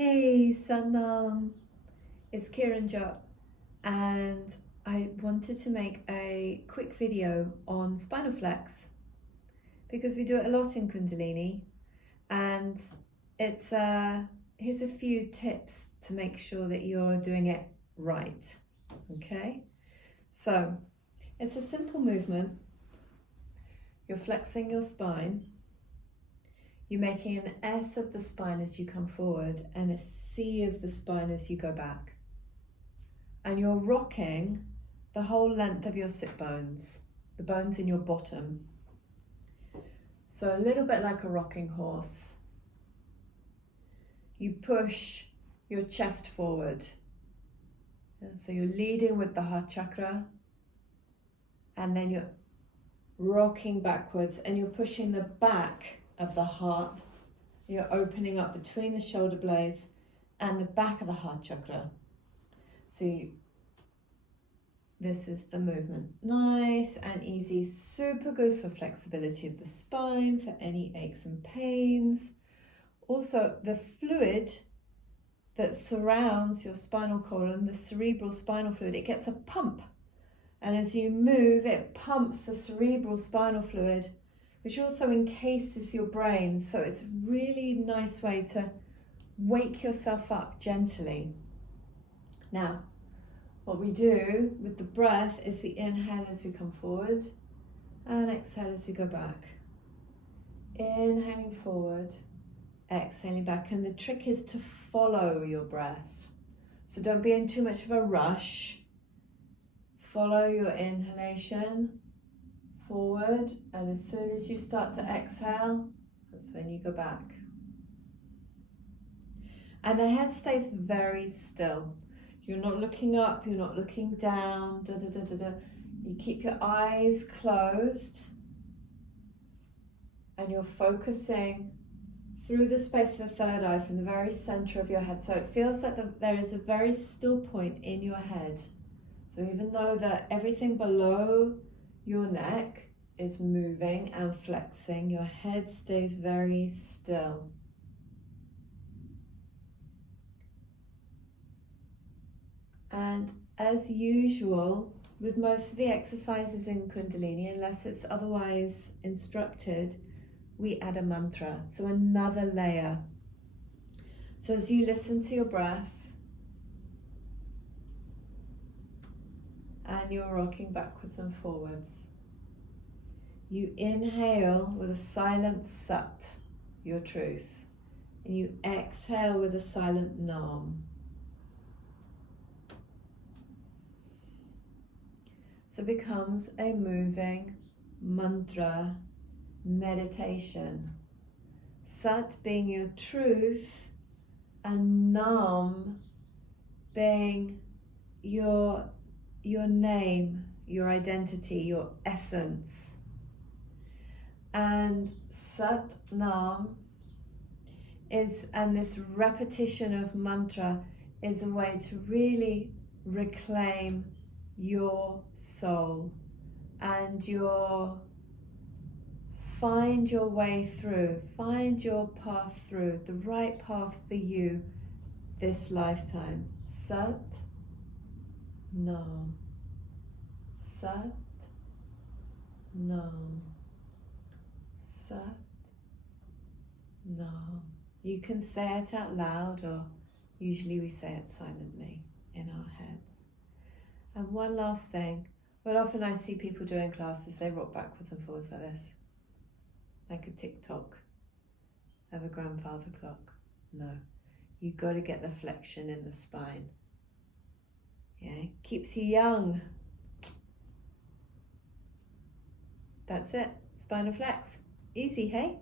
Hey Sanam, it's Kiran Jot, and I wanted to make a quick video on spinal flex because we do it a lot in Kundalini, and it's here's a few tips to make sure that you're doing it right. Okay, so it's a simple movement. You're flexing your spine. You're making an S of the spine as you come forward and a C of the spine as you go back. And you're rocking the whole length of your sit bones, the bones in your bottom. So a little bit like a rocking horse. You push your chest forward. And so you're leading with the heart chakra, and then you're rocking backwards and you're pushing the back of the heart. You're opening up between the shoulder blades and the back of the heart chakra. So this is the movement. Nice and easy, super good for flexibility of the spine, for any aches and pains. Also, the fluid that surrounds your spinal column, the cerebral spinal fluid, it gets a pump. And as you move, it pumps the cerebral spinal fluid, which also encases your brain. So it's a really nice way to wake yourself up gently. Now, what we do with the breath is we inhale as we come forward and exhale as we go back. Inhaling forward, exhaling back. And the trick is to follow your breath. So don't be in too much of a rush. Follow your inhalation forward, and as soon as you start to exhale, that's when you go back. And the head stays very still. You're not looking up, you're not looking down, You keep your eyes closed and you're focusing through the space of the third eye from the very center of your head. So it feels like there is a very still point in your head. So even though that everything below your neck is moving and flexing, your head stays very still. And as usual, with most of the exercises in Kundalini, unless it's otherwise instructed, we add a mantra, so another layer. So as you listen to your breath, and you're rocking backwards and forwards, you inhale with a silent sat, your truth, and you exhale with a silent nam. So it becomes a moving mantra meditation. Sat being your truth and nam being your name, your identity, your essence. And Sat Nam and this repetition of mantra is a way to really reclaim your soul and find your way through, find your path through, the right path for you this lifetime. Sat Nam. Sat Nam. Sat Nam. You can say it out loud, or usually we say it silently in our heads. And one last thing, what often I see people do in classes, they rock backwards and forwards like this, like a tick-tock of a grandfather clock. No, you've got to get the flexion in the spine. Yeah, keeps you young. That's it, spinal flex. Easy, hey?